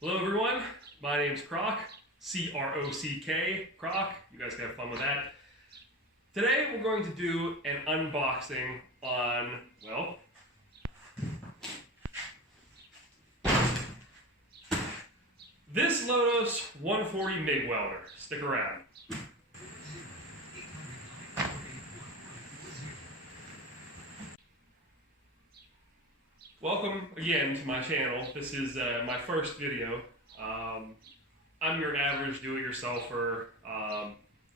Hello everyone, my name's Croc, C-R-O-C-K, Croc. You guys can have fun with that. Today we're going to do an unboxing on, well, this Lotos 140 Mig welder. Stick around. Welcome again to my channel. This is my first video. I'm your average do-it-yourselfer,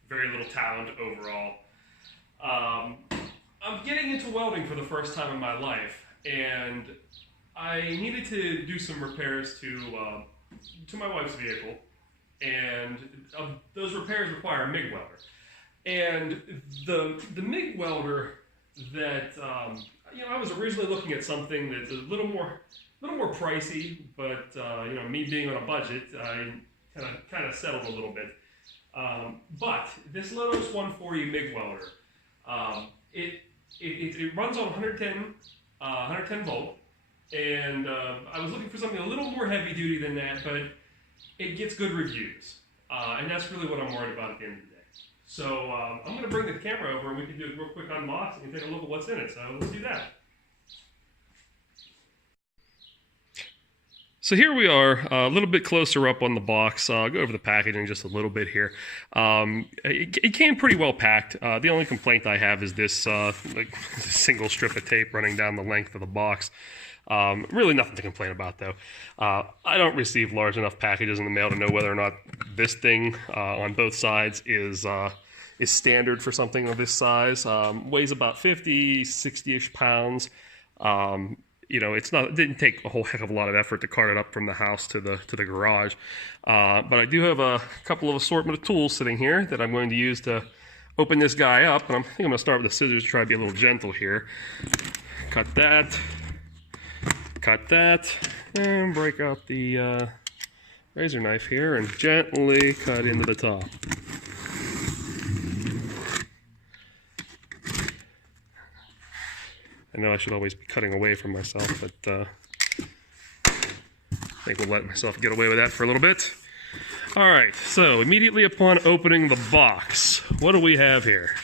very little talent overall. I'm getting into welding for the first time in my life, and I needed to do some repairs to my wife's vehicle, and those repairs require a MIG welder. And the MIG welder that I was originally looking at something that's a little more pricey, but me being on a budget, I kind of settled a little bit. But this Lotos 140 MIG welder, it runs on 110 volt, and I was looking for something a little more heavy duty than that, but it gets good reviews, and that's really what I'm worried about at the end of the day. So I'm going to bring the camera over and we can do a real quick unboxing and take a look at what's in it. So let's do that. So here we are, a little bit closer up on the box. I'll go over the packaging just a little bit here. It came pretty well packed. The only complaint I have is this single strip of tape running down the length of the box. Really nothing to complain about though. I don't receive large enough packages in the mail to know whether or not this thing on both sides is standard for something of this size. Weighs about 50, 60-ish pounds. It didn't take a whole heck of a lot of effort to cart it up from the house to the garage. But I do have a couple of assortment of tools sitting here that I'm going to use to open this guy up. And I think I'm going to start with the scissors to try to be a little gentle here. Cut that, and break out the razor knife here and gently cut into the top. I know I should always be cutting away from myself, but I think we'll let myself get away with that for a little bit. Alright, so immediately upon opening the box, what do we have here?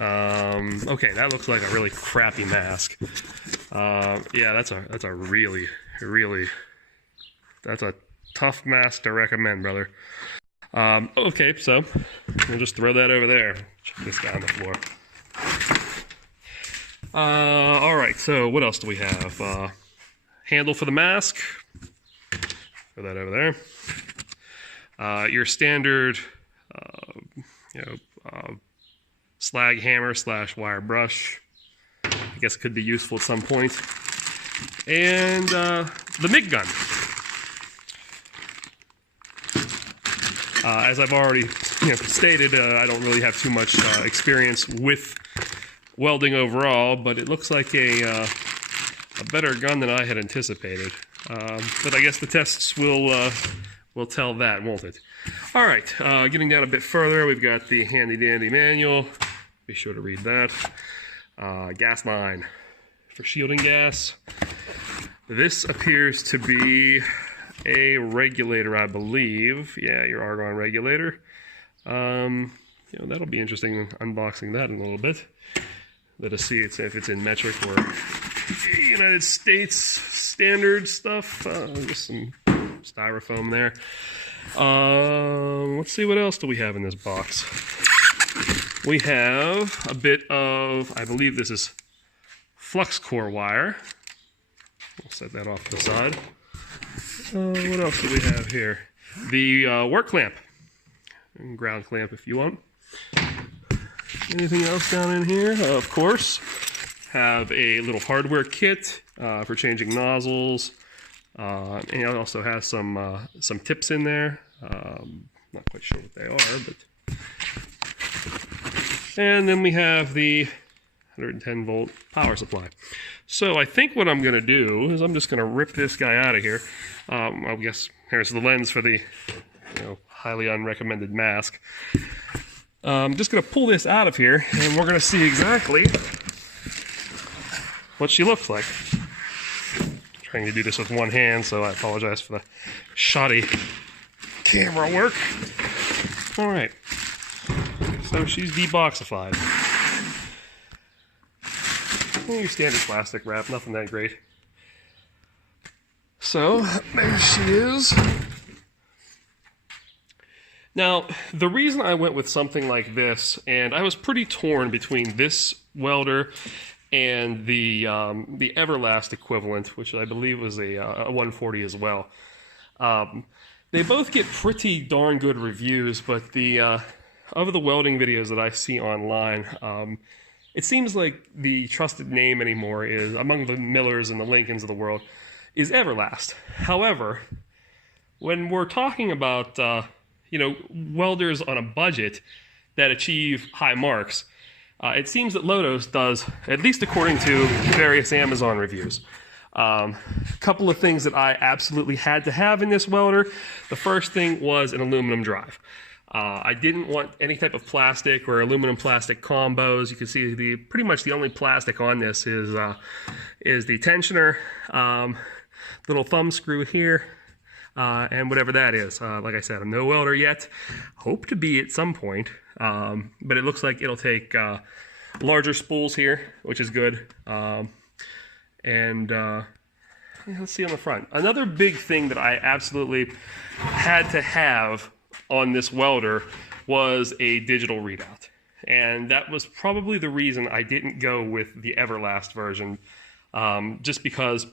Okay, that looks like a really crappy mask. Yeah, that's a really, that's a tough mask to recommend, brother. Okay, so we'll just throw that over there. Check this guy on the floor. Alright, so what else do we have? Handle for the mask. Throw that over there. Your standard, slag hammer / wire brush. I guess could be useful at some point. And the MIG gun. As I've already stated, I don't really have too much experience with welding overall, but it looks like a better gun than I had anticipated. But I guess the tests will tell that, won't it? All right, getting down a bit further, we've got the handy-dandy manual. Be sure to read that. Gas line for shielding gas. This appears to be a regulator, I believe. Yeah, your argon regulator. That'll be interesting unboxing that in a little bit. Let us see if it's in metric or United States standard stuff. Just some styrofoam there. Let's see, what else do we have in this box? We have a bit of, I believe this is flux core wire. We'll set that off to the side. What else do we have here? The work clamp. And ground clamp if you want. Anything else down in here? Of course, have a little hardware kit for changing nozzles, and it also has some tips in there. Not quite sure what they are, but. And then we have the 110 volt power supply. So I think what I'm going to do is I'm just going to rip this guy out of here. I guess here's the lens for the highly unrecommended mask. I'm just going to pull this out of here, and we're going to see exactly what she looks like. trying to do this with one hand, so I apologize for the shoddy camera work. All right, so she's deboxified. Your standard plastic wrap, nothing that great. So there she is. Now, the reason I went with something like this, and I was pretty torn between this welder and the Everlast equivalent, which I believe was a 140 as well. They both get pretty darn good reviews, but of the welding videos that I see online, it seems like the trusted name anymore is, among the Millers and the Lincolns of the world, is Everlast. However, when we're talking about welders on a budget that achieve high marks, it seems that Lotos does, at least according to various Amazon reviews. A couple of things that I absolutely had to have in this welder. The first thing was an aluminum drive. I didn't want any type of plastic or aluminum plastic combos. You can see pretty much the only plastic on this is the tensioner, little thumb screw here, and whatever that is. Like I said, I'm no welder yet. Hope to be at some point, but it looks like it'll take larger spools here, which is good. Let's see on the front. Another big thing that I absolutely had to have on this welder was a digital readout. And that was probably the reason I didn't go with the Everlast version, just because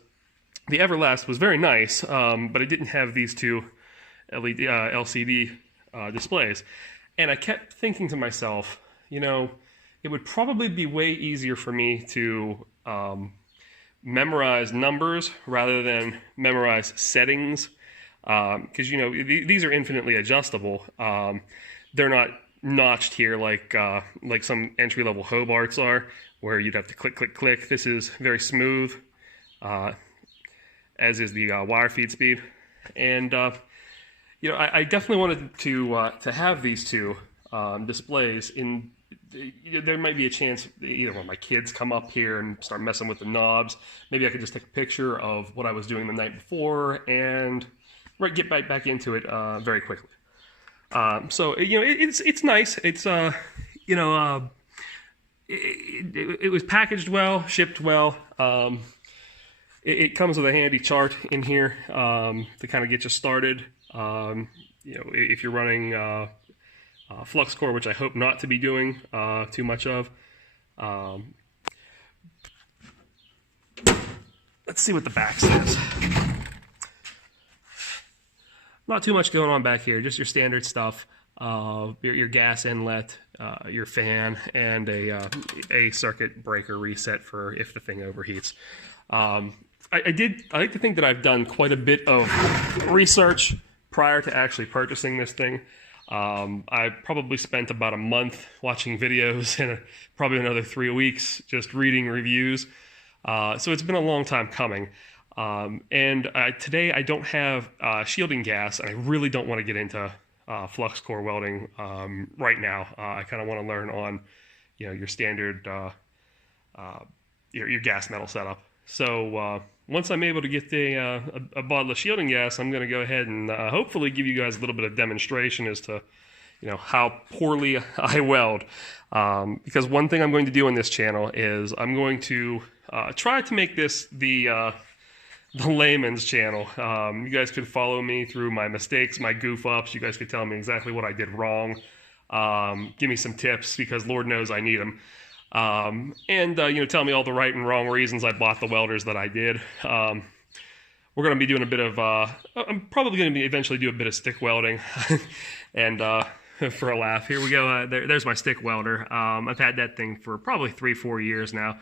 the Everlast was very nice, but it didn't have these two LCD displays. And I kept thinking to myself, it would probably be way easier for me to memorize numbers rather than memorize settings, because these are infinitely adjustable. They're not notched here like some entry-level Hobarts are, where you'd have to click, click, click. This is very smooth, as is the wire feed speed. And I definitely wanted to have these two displays in. There might be a chance either when my kids come up here and start messing with the knobs, maybe I could just take a picture of what I was doing the night before and get back into it very quickly. So it's nice. It's it was packaged well, shipped well. It comes with a handy chart in here to kind of get you started. If you're running flux core, which I hope not to be doing too much of. Let's see what the back says. Not too much going on back here, just your standard stuff. Your gas inlet, your fan, and a circuit breaker reset for if the thing overheats. I like to think that I've done quite a bit of research prior to actually purchasing this thing. I probably spent about a month watching videos and probably another 3 weeks just reading reviews. So it's been a long time coming. Today I don't have shielding gas, and I really don't want to get into flux core welding right now. I kind of want to learn on your standard your gas metal setup. So once I'm able to get a bottle of shielding gas, I'm going to go ahead and hopefully give you guys a little bit of demonstration as to how poorly I weld. Because one thing I'm going to do on this channel is I'm going to try to make this the layman's channel. You guys could follow me through my mistakes, my goof ups. You guys could tell me exactly what I did wrong. Give me some tips, because Lord knows I need them. Tell me all the right and wrong reasons I bought the welders that I did. We're going to be doing a bit of, I'm probably going to eventually do a bit of stick welding. And for a laugh, here we go. There's my stick welder. I've had that thing for probably 3-4 years now.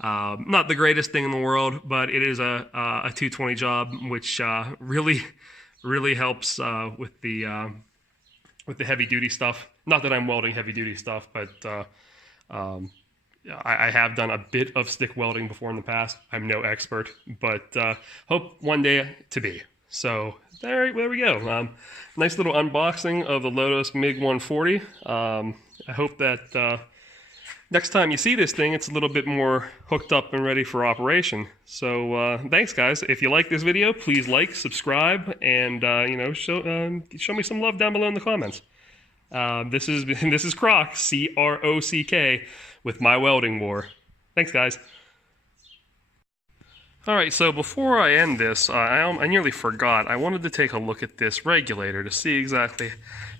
Not the greatest thing in the world, but it is a 220 job, which really helps with the heavy duty stuff. Not that I'm welding heavy duty stuff, but I have done a bit of stick welding before in the past. I'm no expert, but hope one day to be. So there we go. Nice little unboxing of the Lotos Mig 140. I hope that next time you see this thing, it's a little bit more hooked up and ready for operation. So thanks, guys. If you like this video, please like, subscribe, and show me some love down below in the comments. This is Croc, C-R-O-C-K, with My Welding War. Thanks, guys. Alright, so before I end this, I nearly forgot. I wanted to take a look at this regulator to see exactly,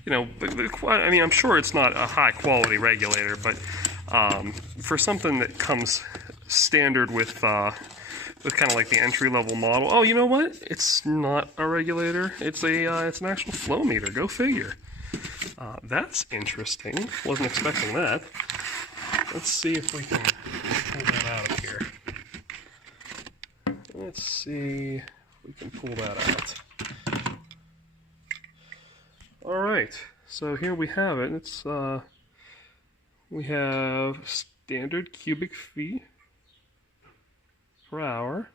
I mean, I'm sure it's not a high-quality regulator, but for something that comes standard with kind of like the entry-level model. Oh, you know what? It's not a regulator. It's an actual flow meter. Go figure. That's interesting. Wasn't expecting that. Let's see if we can pull that out of here. Let's see if we can pull that out. Alright, so here we have it. It's we have standard cubic feet per hour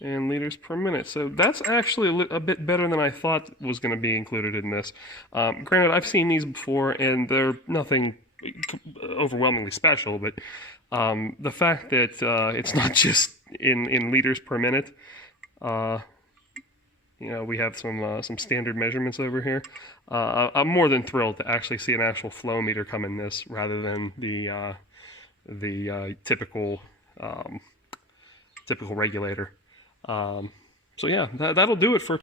and liters per minute. So that's actually a bit better than I thought was going to be included in this. Granted, I've seen these before and they're nothing overwhelmingly special, but the fact that it's not just in liters per minute, we have some standard measurements over here. I'm more than thrilled to actually see an actual flow meter come in this rather than the typical regulator. So yeah, that'll do it for